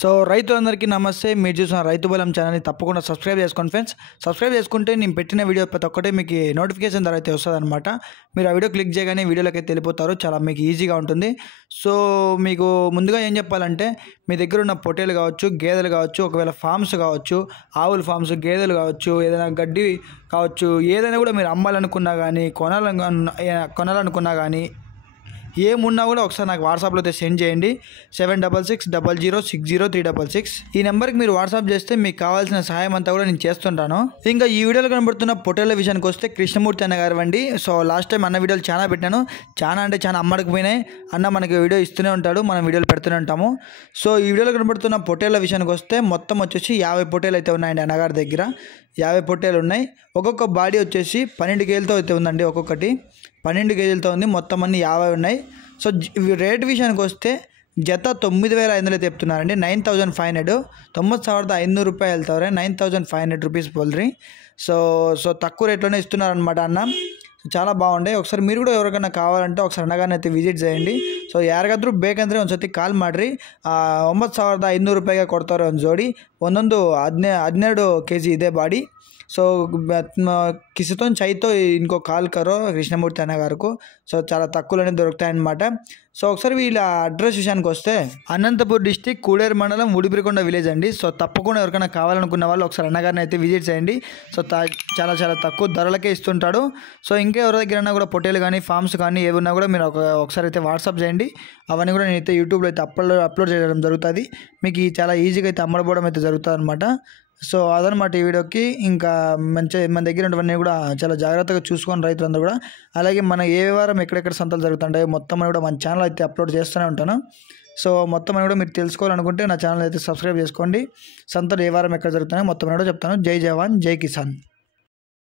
So రైతులందరికీ నమస్తే. మీరు చూసిన రైతు బలం ఛానల్ని తప్పకుండా సబ్స్క్రైబ్ చేసుకోండి ఫ్రెండ్స్. సబ్స్క్రైబ్ చేసుకుంటే నేను పెట్టిన వీడియో ప్రతి ఒక్కటే మీకు నోటిఫికేషన్ ద్వారా అయితే వస్తుంది అనమాట. మీరు ఆ వీడియో క్లిక్ చేయగానే వీడియోలోకి అయితే వెళ్ళిపోతారు. చాలా మీకు ఈజీగా ఉంటుంది. సో మీకు ముందుగా ఏం చెప్పాలంటే, మీ దగ్గర ఉన్న పొట్టేలు కావచ్చు, గేదెలు కావచ్చు, ఒకవేళ ఫామ్స్ కావచ్చు, ఆవుల ఫామ్స్, గేదెలు కావచ్చు, ఏదైనా గడ్డి కావచ్చు, ఏదైనా కూడా మీరు అమ్మాలనుకున్నా కానీ కొనాలనుకున్నా కానీ ఏమున్నా కూడా ఒకసారి నాకు వాట్సాప్లో అయితే సెండ్ చేయండి. 7660060366 ఈ నెంబర్కి మీరు వాట్సాప్ చేస్తే మీకు కావాల్సిన సహాయం అంతా కూడా నేను చేస్తుంటాను. ఇంకా ఈ వీడియోలో కనబడుతున్న పొట్టేళ్ల విషయానికి వస్తే కృష్ణమూర్తి అన్న గారు అండి. సో లాస్ట్ టైం అన్న వీడియోలు చాలా పెట్టాను, చాలా అమ్మడిపోయినాయి. అన్న మనకి వీడియో ఇస్తూనే ఉంటాడు, మనం వీడియోలు పెడుతూనే ఉంటాము. సో ఈ వీడియోలో కనబడుతున్న పొట్టేళ్ల విషయానికి వస్తే మొత్తం వచ్చేసి 50 పొట్టేలు అయితే ఉన్నాయండి అన్నగారి దగ్గర. 50 పొట్టేలు ఉన్నాయి. ఒక్కొక్క బాడీ వచ్చేసి 12 కేజీలతో అయితే ఉందండి. ఒక్కొక్కటి 12 కేజీలతో ఉంది. మొత్తం అన్ని 50 ఉన్నాయి. సో రేట్ విషయానికి వస్తే జత 9,500 అయితే చెప్తున్నారండి. 9,500 90,500 రూపాయలు వెళ్తారు. 9,500 రూపీస్ పోల్ట్రీ. సో తక్కువ రేట్లోనే ఇస్తున్నారనమాట అన్న. చాలా ಬಾಗುಂಡೆ. ఒకసారి మీరు కూడా ఎవరికైనా కావాలంటే ఒకసారి అన్నగారిని అయితే ವಿಸಿಟ್ చేయండి. ಸೊ ಯಾರಿಗಾದ್ರೂ ಬೇಕಂದ್ರೆ ಒಂದ್ಸತಿ ಕಾಲ್ ಮಾಡ್ರಿ. 9,500 ರೂಪಾಯಿಗೆ ಕೊಡ್ತಾರೆ ಒಂದು ಜೋಡಿ. ಒಂದೊಂದು 12 kg ಇದೆ ಬಾಡಿ. సో కిసితో చైతో ఇంకో కాల్ కరో కృష్ణమూర్తి అన్న గారికి. సో చాలా తక్కువలోనే దొరుకుతాయన్నమాట. సో ఒకసారి వీళ్ళ అడ్రస్ విషయానికి వస్తే అనంతపూర్ డిస్టిక్ కూడేరు మండలం ఉడిపిరికొండ విలేజ్ అండి. సో తప్పకుండా ఎవరికైనా కావాలనుకున్న వాళ్ళు ఒకసారి అన్నగారిని అయితే విజిట్ చేయండి. సో చాలా తక్కువ ధరలకే ఇస్తుంటాడు. సో ఇంకా ఎవరి దగ్గర కూడా పొట్టేలు కానీ ఫామ్స్ కానీ ఏమన్నా కూడా మీరు ఒకసారి అయితే వాట్సాప్ చేయండి. అవన్నీ కూడా నేనైతే యూట్యూబ్లో అయితే అప్లోడ్ చేయడం జరుగుతుంది. మీకు చాలా ఈజీగా అయితే అమ్మడపోవడం అయితే జరుగుతుంది అనమాట. సో అదనమాట ఈ వీడియోకి. ఇంకా మన దగ్గర ఉన్నవన్నీ కూడా చాలా జాగ్రత్తగా చూసుకొని రైతులందరూ కూడా. అలాగే మన ఏ వారం ఎక్కడెక్కడ సంతలు జరుగుతుంటాయో మొత్తం అని కూడా మన ఛానల్ అయితే అప్లోడ్ చేస్తూనే ఉంటాను. సో మొత్తం అని కూడా మీరు తెలుసుకోవాలనుకుంటే నా ఛానల్ అయితే సబ్స్క్రైబ్ చేసుకోండి. సంతలు ఏ వారం ఎక్కడ జరుగుతున్నాయో మొత్తం అని కూడా చెప్తాను. జై జవాన్, జై కిసాన్.